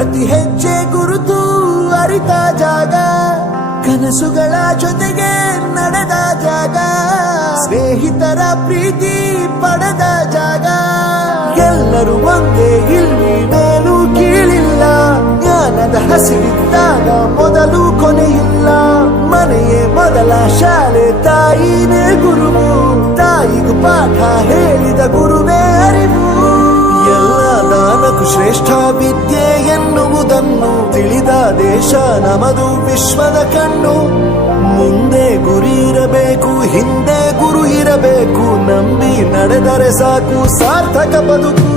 ಪ್ರತಿ ಹೆಜ್ಜೆ ಗುರುತು ಅರಿತ ಜಾಗ, ಕನಸುಗಳ ಜೊತೆಗೆ ನಡೆದ ಜಾಗ, ಸ್ನೇಹಿತರ ಪ್ರೀತಿ ಪಡೆದ ಜಾಗ. ಎಲ್ಲರೂ ಒಂದೇ, ಇಲ್ಲಿ ಮೇಲೂ ಕೀಳಿಲ್ಲ. ಜ್ಞಾನದ ಹಸಿವಿದ್ದಾಗ ಮೊದಲು ಕೊನೆಯಿಲ್ಲ. ಮನೆಯೇ ಮೊದಲ ಶಾಲೆ, ತಾಯಿನೇ ಗುರುವು. ತಾಯಿಗೂ ಪಾಠ ಹೇಳಿದ ಗುರುವೇ ಅರಿವು. ಎಲ್ಲ ದಾನಕ್ಕೂ ಶ್ರೇಷ್ಠ ವಿದ್ಯೆ ಎನ್ನುವುದನ್ನು ತಿಳಿದ ದೇಶ ನಮದು, ವಿಶ್ವದ ಕಣ್ಣು. ಮುಂದೆ ಗುರಿ ಇರಬೇಕು, ಹಿಂದೆ ಗುರು ಇರಬೇಕು. ನಂಬಿ ನಡೆದರೆ ಸಾಕು ಸಾರ್ಥಕ ಬದುಕು.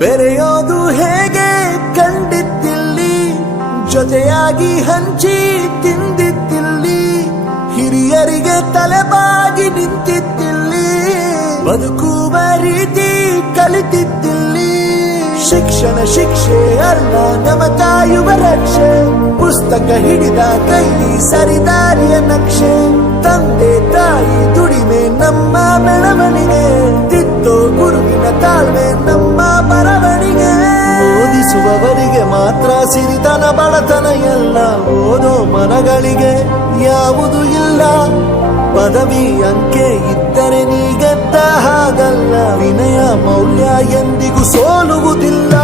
ಬೆರೆಯೋದು ಹೇಗೆ ಕಂಡಿದ್ದಿಲ್ಲಿ, ಜೊತೆಯಾಗಿ ಹಂಚಿ ತಿಂದಿದ್ದಿಲ್ಲಿ. ಹಿರಿಯರಿಗೆ ತಲೆಬಾಗಿ ನಿಂತಿದ್ದಿಲ್ಲಿ, ಬದುಕುವ ರೀತಿ ಕಲಿತಿದ್ದಿಲ್ಲಿ. ಶಿಕ್ಷಣ ಶಿಕ್ಷೆ ಅಲ್ಲ, ನಮ ಕಾಯುವ ರಕ್ಷೆ. ಪುಸ್ತಕ ಹಿಡಿದ ಕೈಲಿ ಸರಿದಾರಿಯ ನಕ್ಷೆ. ತಂದೆ ತಾಯಿ ದುಡಿಮೆ ನಮ್ಮ ಬೆಳವಣಿಗೆ. ತಿದ್ದೋ ಗುರುವಿನ ತಾಳ್ಮೆ ನಮ್ಮ ಬರವಣಿಗೆ. ಓದಿಸುವವರಿಗೆ ಮಾತ್ರ ಸಿರಿತನ ಬಡತನ ಎಲ್ಲ. ಓದೋ ಮನಗಳಿಗೆ ಯಾವುದು ಇಲ್ಲ. ಪದವಿ ಅಂಕೆ ಇದ್ದರೆ ನೀ ಗೆದ್ದ ಹಾಗಲ್ಲ. ವಿನಯ ಮೌಲ್ಯ ಎಂದಿಗೂ ಸೋಲುವುದಿಲ್ಲ.